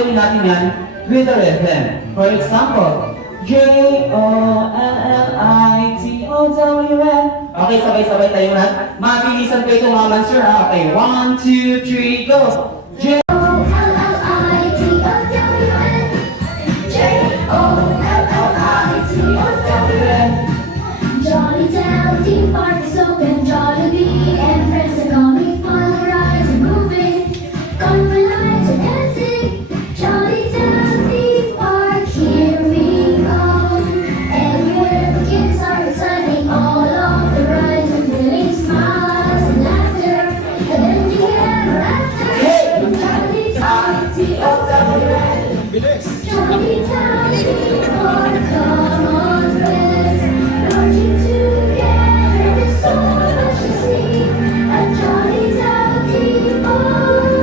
sasayahin natin yan with the rhythm. For example, Jollitotwn. Okay, sabay-sabay tayo na. Mabilisan ko itong mga sir ha. Okay, 1, 2, 3, go! Jollitown theme park is open, Jollibee and friends are coming, fun rides and moving, colorful lights and dancing. Jollitown theme park, here we come. Everywhere the kids are exciting, all of the rides and feeling smiles and laughter, and then together after. Jollitown theme park, come on friends. Marching together, there's so much to see at Jollitown theme park.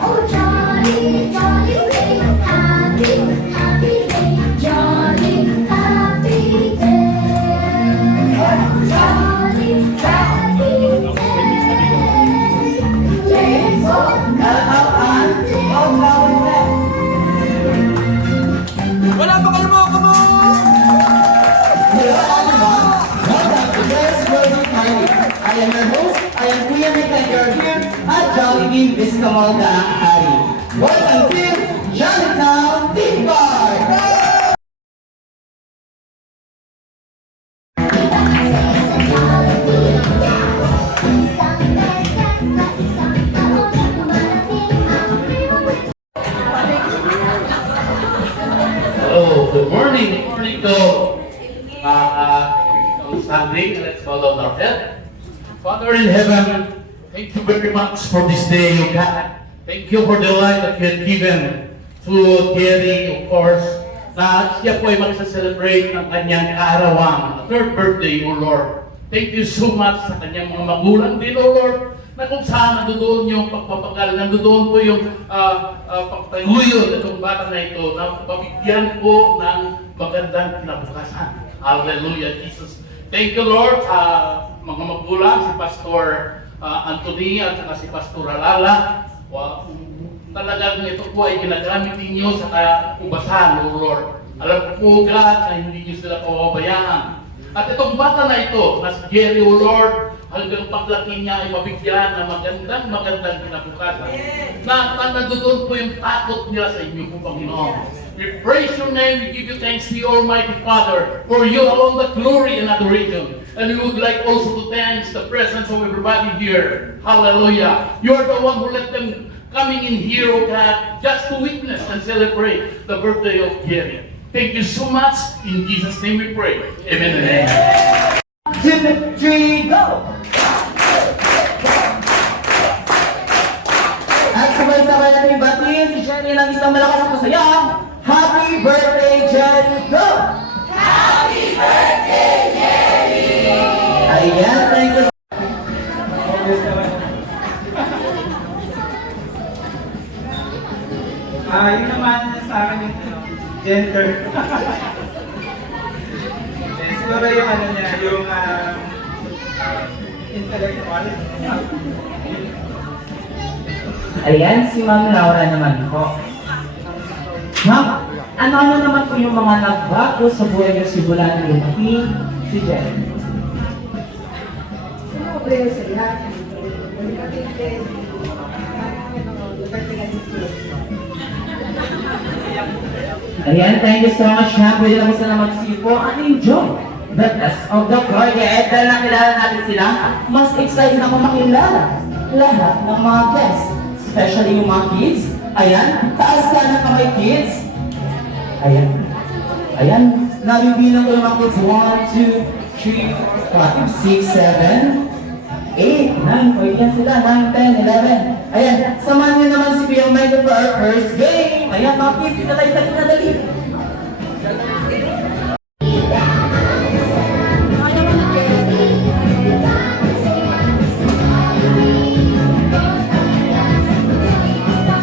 Oh jolly, jolly day, happy, happy day, jolly, happy day. Jolly, happy day. Let's go. Wala pa kayo mga kamon! Hello everyone! Welcome to this Golden Party. I am your host, I am Kuya Nick and you're here at Jollibee Vista Mall Daang Hari. Welcome to Jollitown Theme Park! Hello, good morning. Good morning to standing. Let's follow our head. Father in heaven, thank you very much for this day, O God. Thank you for the life that you have given to Terry, of course, na siya po ay magsa-celebrate ng kanyang kaarawan, third birthday, O Lord. Thank you so much sa kanyang mga magulang din, O Lord, na kung saan nandoon yung pagpapagal, nandoon po yung pagtayuyo itong bata na ito, na pabigyan po ng magandang kinabukasan. Hallelujah, Jesus. Thank you, Lord, mga magulang, si Pastor Anthony at saka si Pastor Alala. Talagang ito po ay ginagamit ninyo sa kaubasan, O Lord. Alam ko po, God, na hindi niyo sila pababayaan. At itong bata na ito, na si Jerry, O Lord, hanggang paglaki niya ay mabigyan ng magandang kinabukasan. Na nandoon po yung takot nila sa inyo po, Panginoon. We praise your name, we give you thanks to the Almighty Father, for you alone the glory and adoration. And we would like also to thank the presence of everybody here. Hallelujah. You are the one who let them coming in here, O God, just to witness and celebrate the birthday of Jerry. Thank you so much. In Jesus' name we pray. Amen and amen. 2, 3, go! At sabay-sabay natin batiin si Jenny ng isang malakas at masaya. Happy birthday, Jenny! Go! Happy birthday, Jerry! Ayan, thank you. Yun naman sa akin yung gender. Siguro yung ano niya, yung intellectual. Ayan, si Ma'am Laura naman po. Ma'am, ano naman po yung mga nagbago sa buhay niyo simula ng lumaki si Jen? Ayan, thank you so much, ma'am. Pwede naman sila magsipo and enjoy the rest of the project. Dahil nakilala natin sila, mas excited ako makilala lahat ng mga guests, especially yung mga kids. Ayan, taas ka ng kamay, kids. Ayan. Ayan, nabibilang ko yung mga kids. 1, 2, 3, 4, 5, 6, 7, 8, 9. O, yan sila. 9, 10, 11. Ayan, samahan nyo naman si Kuya Michael for our first game. Ayan, mga kids, dito tayo sa kinadali.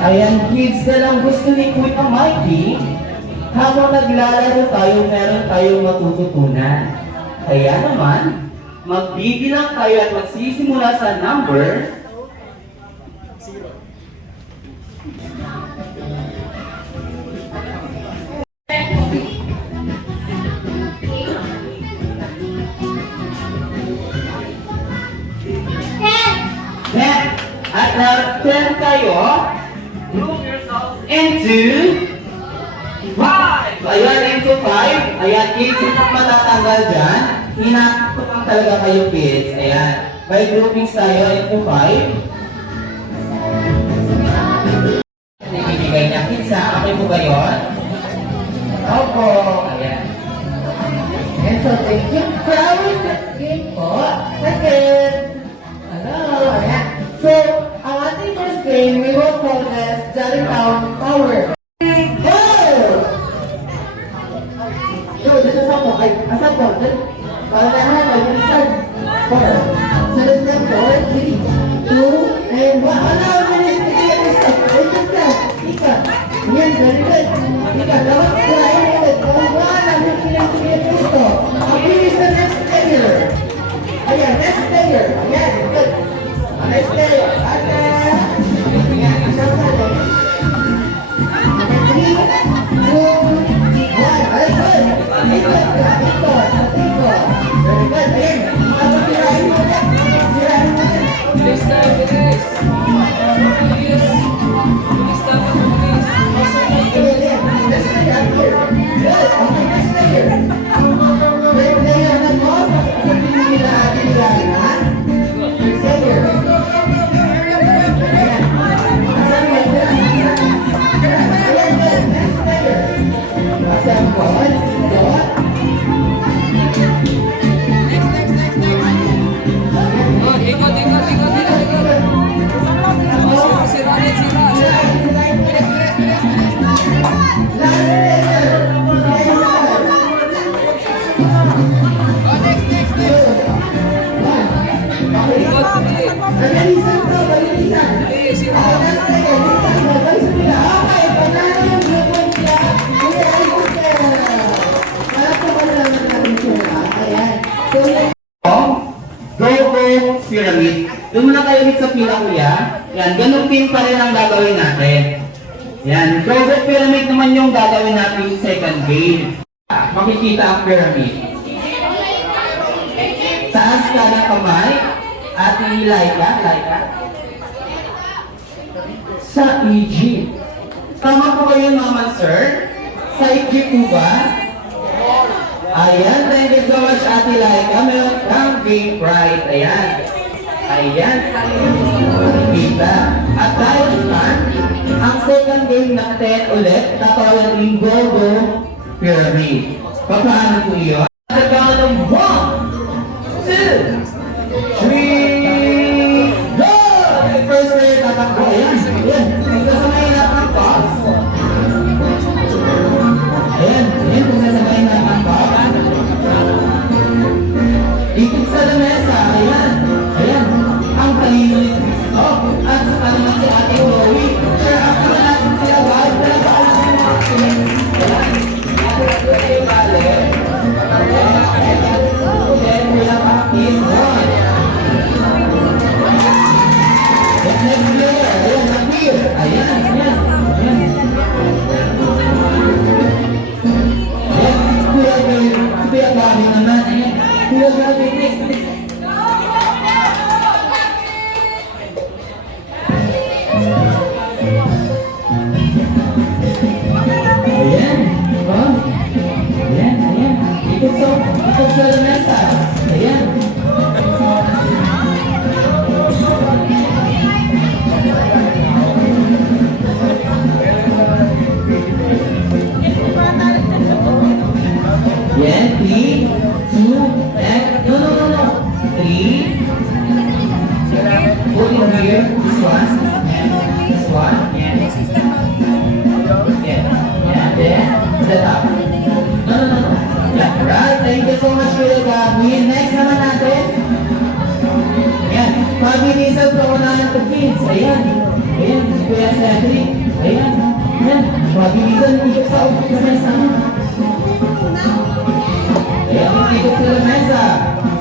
Ayan, kids, na lang gusto ni Kuya Mikey, habang naglalaro tayo, meron tayong matututunan. Kaya naman, magbibilang tayo at magsisimula sa number 10. At turn kayo, group yourselves into 5. Ayan, into 5. Ayan, kids, yung matatanggal dyan. Hinakot talaga kayo, kids. Ayan. By groupings tayo into 5. Ibibigay niya, kids, ha? Okay po ba yun? Opo. Ayan. And so, thank you. Flowers at game po. Second. Hello. Ayan. So, ang ating first game, we will call this Jolly Town Power. Go! So, this is ako. Ay, asan po? Para na naman, ay, bilisan. 4. So, let's go. 4, 3, 2, and 1. Ano, bilis, bilis, bilis. Ika. Yan, very good. Ika, dapat sirain ulit. Kung 1, ang bilis, bilis, gusto. Ang bilis na next player. Ayan, next player. Ayan, good. Next player. Ate. Ayan, isang natin. 3, 2, 1. Very good. Ikot, ikot, ikot. Very good. Ayan, tapos sirain mo ulit. Sirain mo ulit. Bilis na, bilis. Bilis. Bilis na, bilis. Next player, here. Good. Okay, next player. Next player na mo. Sabihin nila ating nilagay, ha? Next player. Ayan. Asan mo? Ayan, good. Next player. Asan mo? Good. Oh, ikot, ikot, ikot, ikot, ikot. Sira, sira, sira. Ikot, bilis. Nagalisan ko, nagalisan. Bilis, sira. Go-go pyramid. Doon muna tayo ulit sa pila, kuya. Yan, ganun pin pa rin ang gagawin natin. Yan, go-go pyramid naman yung gagawin natin yung second game. Makikita ang pyramid. Taas ka ng kamay at Laika. Sa EG. Tama po ba yun, Mama Sir? Sa EG po ba? Ayan, thank you so much, Ate Laika. Meron kang game prize. Ayan. Ayan. Kita. At dahil naman, ang second game natin ulit, tatawag yung Go-Go Pyramid. Paano po yun? At the count of 1, 2, 3, go! First player tatakbo. Ayan. Ayan. Nagsasamayin natin ang box. Ayan. Ayan. Kung sasamayin natin ang box. Ikot sa lamesa. Ayan. Ayan. Ang talino ni Cristo. At sa kanila si Ate Chloe. Sure, ako na natin sila. Wala ba alam mo mga kids? Ayan. Ate Chloe, bale. Ayan. Ayan. Then, wala pa kids. Next player. Ayan. Appear. Ayan. Ayan. Ayan. Ayan. Kuya Gabi naman. Ayan. Kuya Gabi, next. Ayan. Oh. Ayan, ayan. Ikot sa lamesa. Ayan. Ayan. 3, 2, and no. 3. Put it here. This one. And this one. And yeah, then set up. No. Yeah, right. Thank you so much, Kuya Gabi. Next naman natin. Ayan. Mabilisan po na ng kids. Ayan. Ayan. Si Kuya Cedric. Ayan. Ayan. Mabilisan dito sa mesa. Ayan. Dito sa mesa.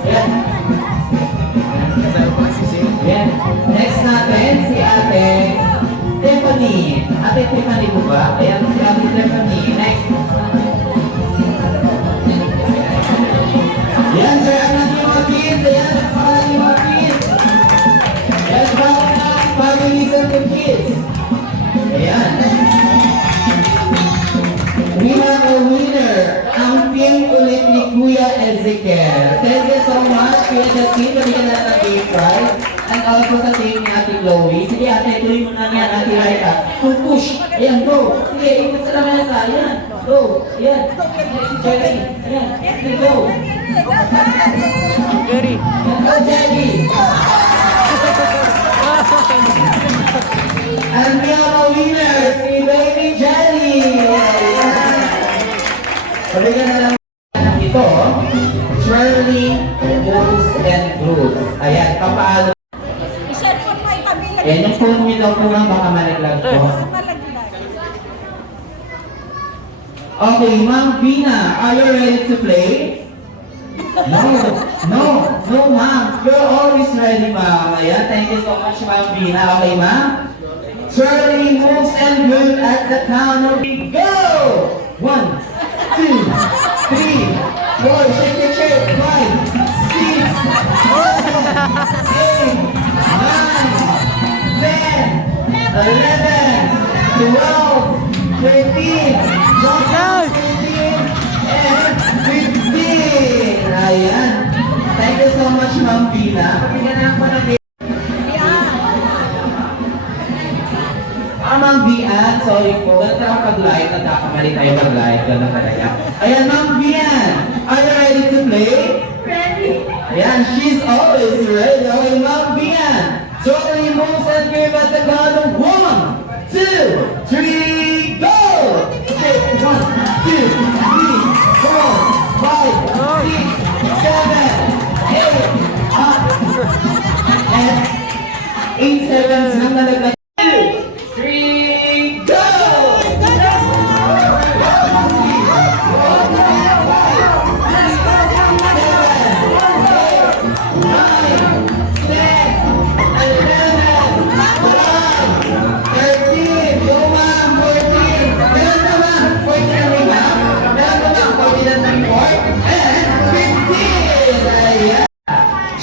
Ayan. Ayan. Next natin, si Ate Stephanie. Ate Stephanie po ba? Ayan, si Ate Stephanie. Next. Ayan, sir, ang natin yung mga kids. Ayan, ang pangalan yung mga kids. Ayan, baka na families and the kids. Ayan. We have a winner. Ang team ulit ni Kuya Ezekiel. Thank you so much, Kuya Ezekiel. Bigyan natin ang game prize. And also sa team ni Ate Chloe. Sige, ate, tuloy mo na yan, Ate Raita. Push. Ayan, go. Sige, ikot sa naman sa. Ayan. Go. Ayan. Si Jerry. Ayan. Sige, go. Jerry. Go, Jerry. And we have a winner, si Baby Jelly. Ayan. Pabigyan na lang ito. Shirley, Rose, and Ruth. Ayan, papaano. I-cellphone mo itabi lang. Ayan, yung phone niyo daw po nga baka malaglag po. Malaglag. Okay, Ma'am Vina, are you ready to play? No, ma'am. You're always ready, ma'am. Ayan, thank you so much, Ma'am Vina. Okay, ma'am? Shirley moves and Ruth at the count of three. Go! 1, 2, 3, 4, shake the chair, 5, 6, 7, 8, 9, 10, 11, 12, 13, 14, and 15. Ayan. Thank you so much, Ma'am Pina. Pagpigyan na po ng Ma'am Vian, sorry po. Ganito ako pag-live. Nagkakamali tayo mag-live. Ganun talaga. Ayan, Ma'am Vian. Are you ready to play? Ready? Ayan, she's always ready. Okay, Ma'am Vian. Totally moves and give us a count of 1, 2, 3, go! Okay, 1, 2, 3, 4, 5, 6, 7, 8, and 8 seconds lang nalaglag. 2, 3, go!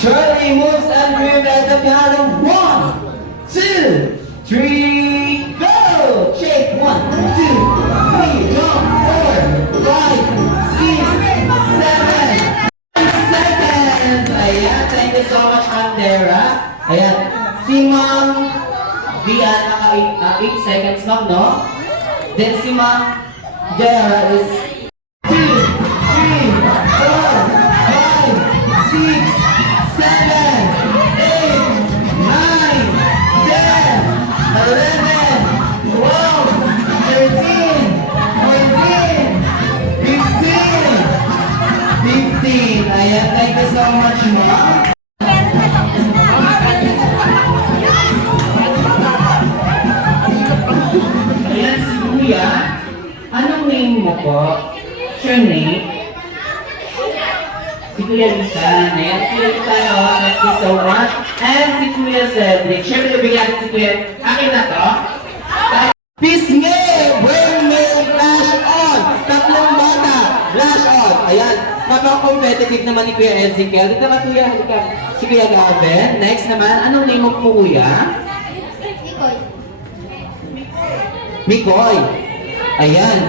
Charlie moves and moves at the count of 1, 2, 3, go! Shake 1, 2, 3, 4, 5, 6, 7, 8 seconds. Ayan, thank you so much, Ma'am Dara. Ayan, si Ma'am Vian, naka 8 seconds lang, no? Then si Ma'am Dara is 2, 3, 4, 5, 6, 7, 8, 9, 10, 11, 12, 13, 14, 15. Ayan, thank you so much, Ma'am. Ayan, si Kuya. Anong name mo po? What's your name? Si Kuya Lisan. Ayan, si Kuya Lisan, oh. Thank you so much. And si Kuya Cedric. Siyempre, bigyan si Kuya. Akin na to. Peace me! Bring me flash on! Tatlong bata! Flash on! Ayan. Napaka-competitive naman ni Kuya Ezekiel. Dito ka, Kuya. Dito ka. Si Kuya Gavin. Next naman, anong name mo, Kuya? Ikoy. Mikoy. Ayan.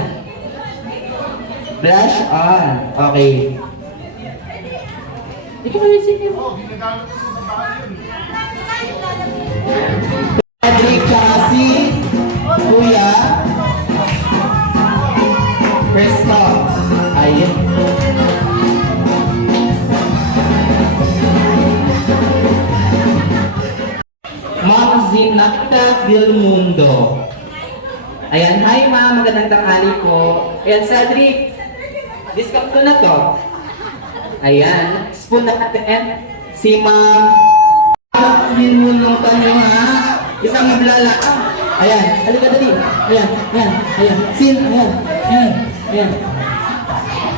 Flash on. Okay. Ikaw na sige mo. Cedric Chasi, Kuya, Presto. Ayun. Ma'am Zinakta Vilmundo. Ayan, hi ma'am, magandang tanghali po. Ayan, Cedric, discount ko na to. Ayan, spoon natin. Si Ma'am Vilmundo tayo ha. Isang maglala. Ayan, halika dali. Ayan, ayan, ayan. Ayan, ayan, ayan.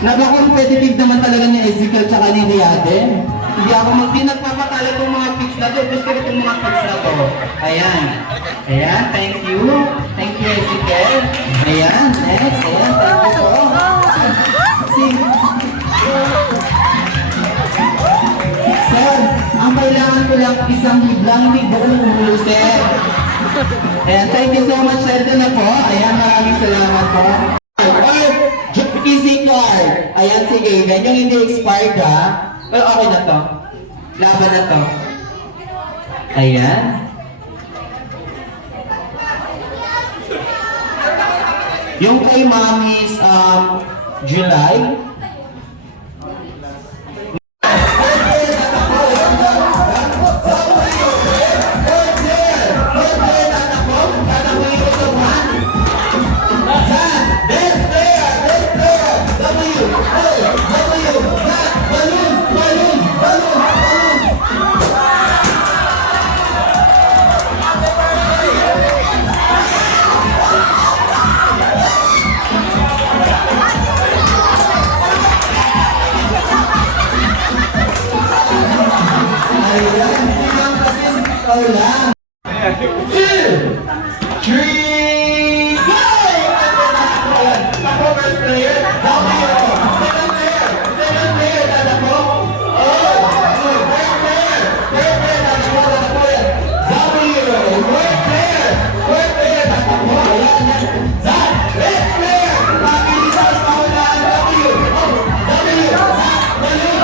Napaka-competitive naman talaga ni Ezekiel tsaka ni Riade. Hindi ako nagpapatalo ng mga picture. kids na to. Gusto ko itong mga kids na to. Ayan. Ayan, thank you. Thank you, Ezekiel. Ayan, next. Ayan, thank you po. Sir, ang kailangan ko lang isang liblang, hindi buong ulo, sir. Ayan, thank you so much, sir. Ito na po. Ayan, maraming salamat po. Easy card. Ayan, sige. Yan yung hindi expired, ha? Pero okay na to. Laban na to. Ayan. Yung kay Mommy's July. Lang. 2, 3, go! Ako first player, W. Second player, tatakbo. Oh, third player, tatakbo, W. Fourth player, tatakbo. Ayan. Zach, fifth player, mabilis sa paunahan, W. Oh, W. Balloon.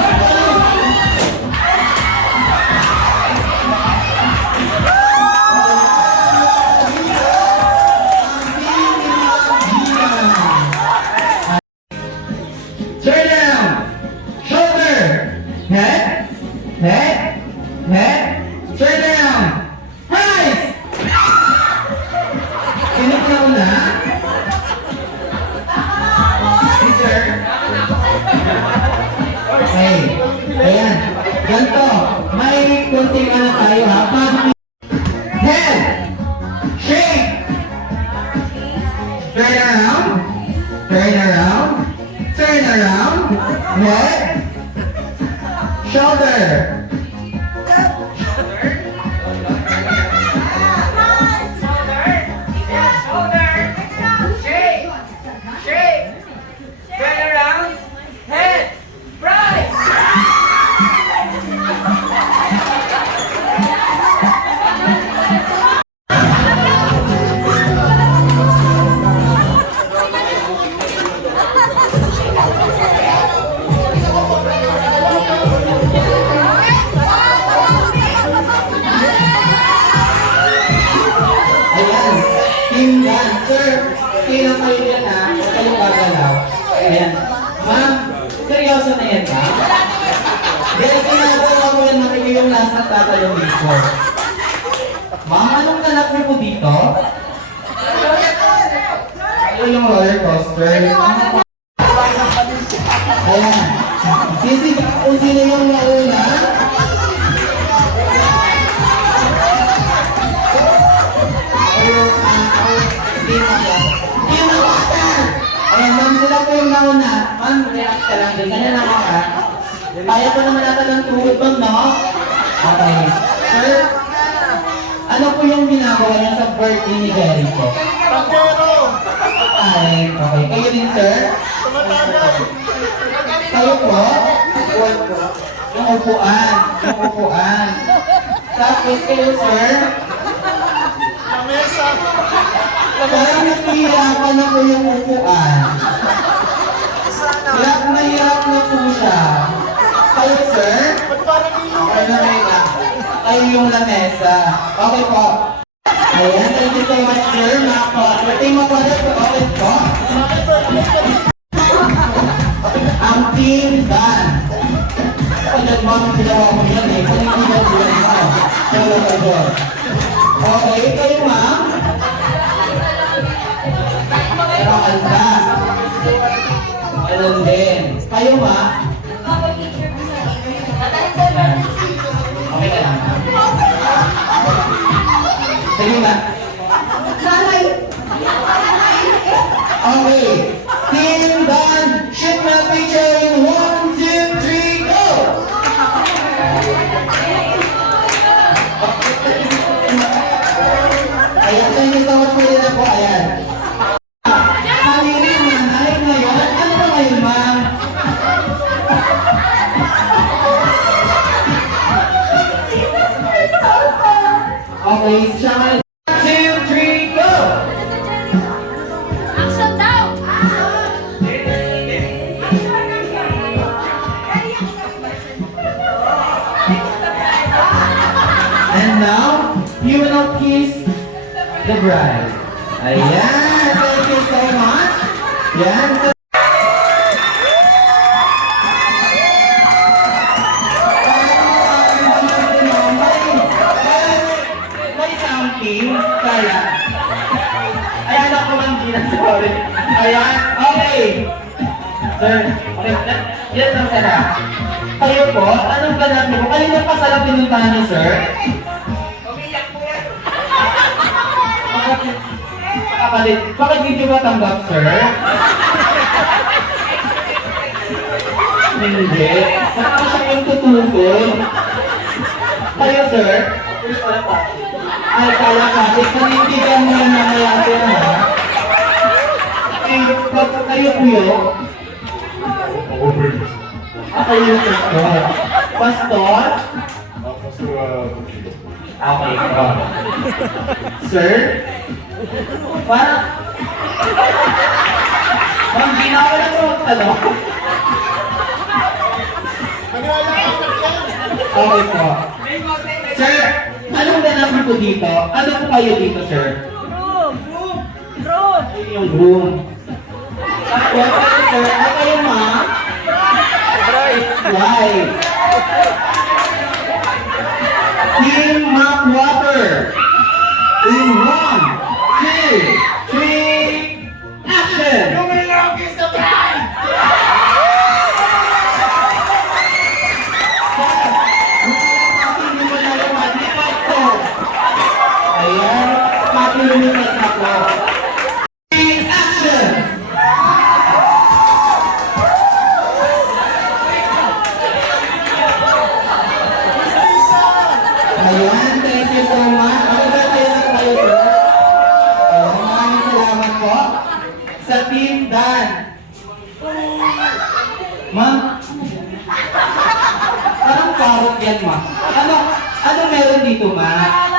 Turn around. Shoulder. Head. Turn around. Rise. Sino ka una? Si sir. Okay. Ayan. Ganto. May kunting ano tayo ha. Head. Shake. Turn around. Turn around, head, shoulder. Shake. Turn around. Head. Rise. Ayan, team yan. Sir, sino kayo dyan ha? Huwag kayong gagalaw. Ayan. Ma'am, seryoso na yan ha? Dahil ginagawa mo yan namin yung nasa tatalong dito. Ma'am, anong anak niyo po dito? Ito yung roller coaster. Ayan. Sisigaw kung sino yung nauna. Ayan, ma'am, sila po yung nauna. Ma'am, relax ka lang din. Ganyan lang ka. Kaya po naman natin ng tuhod, ma'am, no? Okay. Sir, ano po yung ginagawa niya sa birthday ni Jericho? Pantero. Ay, okay. Kayo din, sir? Kayo po? Yung upuan. Tapos kayo, sir? Mesa. Parang nahihirapan na po yung upuan. Hirap na po siya. Kayo, sir? Kayo yung lamesa. Okay po. Ayan, thank you so much, sir. Pwedeng mapalat po. Okay po. Ang team band. Nagmamang sila ako yan eh. Kung hindi na sila mo. Okay, kayo ma'am. Kakanta. Ganun din. Kayo ma? Okay ka lang. Sige ma. Okay. Team band, shoot my picture in 1, 2, 3, go! the bride. Ayan, thank you so much. Yan. May something, kaya. Ayan ako lang sorry. Ayan, okay. Sir, okay, yan lang sana. Kayo po, anong ganap niyo po? Kayo na pa sa pinuntahan niyo, sir? Umiyak po yan. Bakit hindi ba tanggap, sir? Hindi. Baka siya yung tutulog. Kayo, sir? Ay, kala kasi panindigan mo na kaya sir, ha? Kayo kuyo? Kayo, pastor? Pastor? Okay, po. Sir? Parang... Ma'am, ginawa na po ano? Okay po. Sir, anong ganap po dito? Ano po kayo dito, sir? Room. Yung room. Yes, sir. Ay, kayo, ma'am? Why? Team Map Water. In 1, 2, 3, action! Umiyak is the bride! Ayan, pakilumipat na po. Action! Ayan, thank you so much. Ako ba kayo na kayo, sir? Ayan, maraming salamat po. Sa Team Dan. Ma'am, parang parot yan, ma'am. Ano meron dito, ma'am?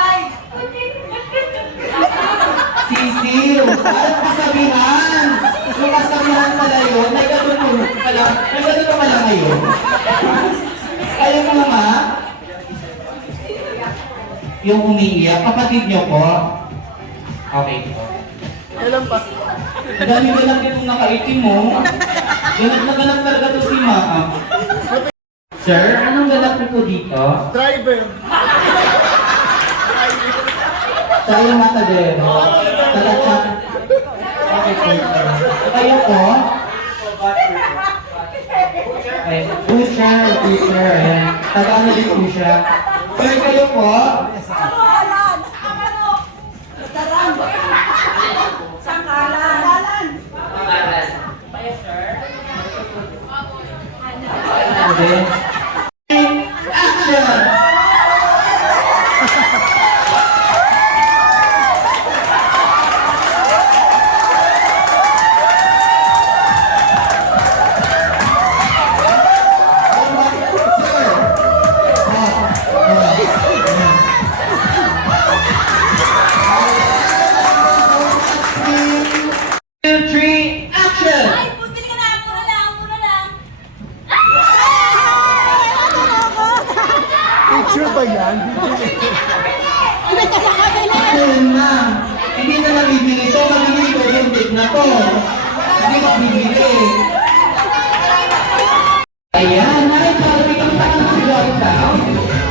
Sisiw! Parang kasabihan! Yung kasabihan pala yun, may gano'n pa pala ngayon. Kayo mga ma'am? Yung umiiyak, kapatid niyo po? Okay po. Kailan pa? Dami ko lang itong nakaitim mo. Ganap na ganap talaga to si ma'am. Sir, anong ganap niyo po dito? Driver. Sa yung mata din. Talagang. Okay po. Kayo po? Okay, pusher, ayan. Taga-ano din po siya. Sir, kayo po? Sangkalan. Sangkalan. Okay. Action! Ay, pumili ka na. Muna lang. Picture ba yan? Ayun, ma'am. Hindi na lang bibili ito. Magiging ko yung bit na to. Hindi ko bibili. Ayan, nakita ko sa akin si Jolly Town.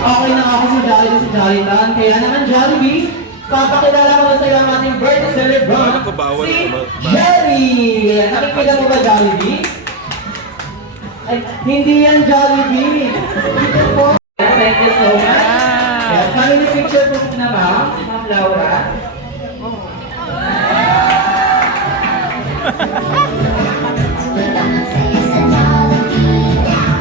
Okay na ako sa Jolly Town. Kaya naman Jollibee, papakilala ko na sa iyo ang ating birthday celebrant, si Jerry! Nakikita mo ba Jollibee? Ay, hindi yan Jollibee. Ito po. Thank you so much. Family picture po muna, ma'am. Ma'am Laura.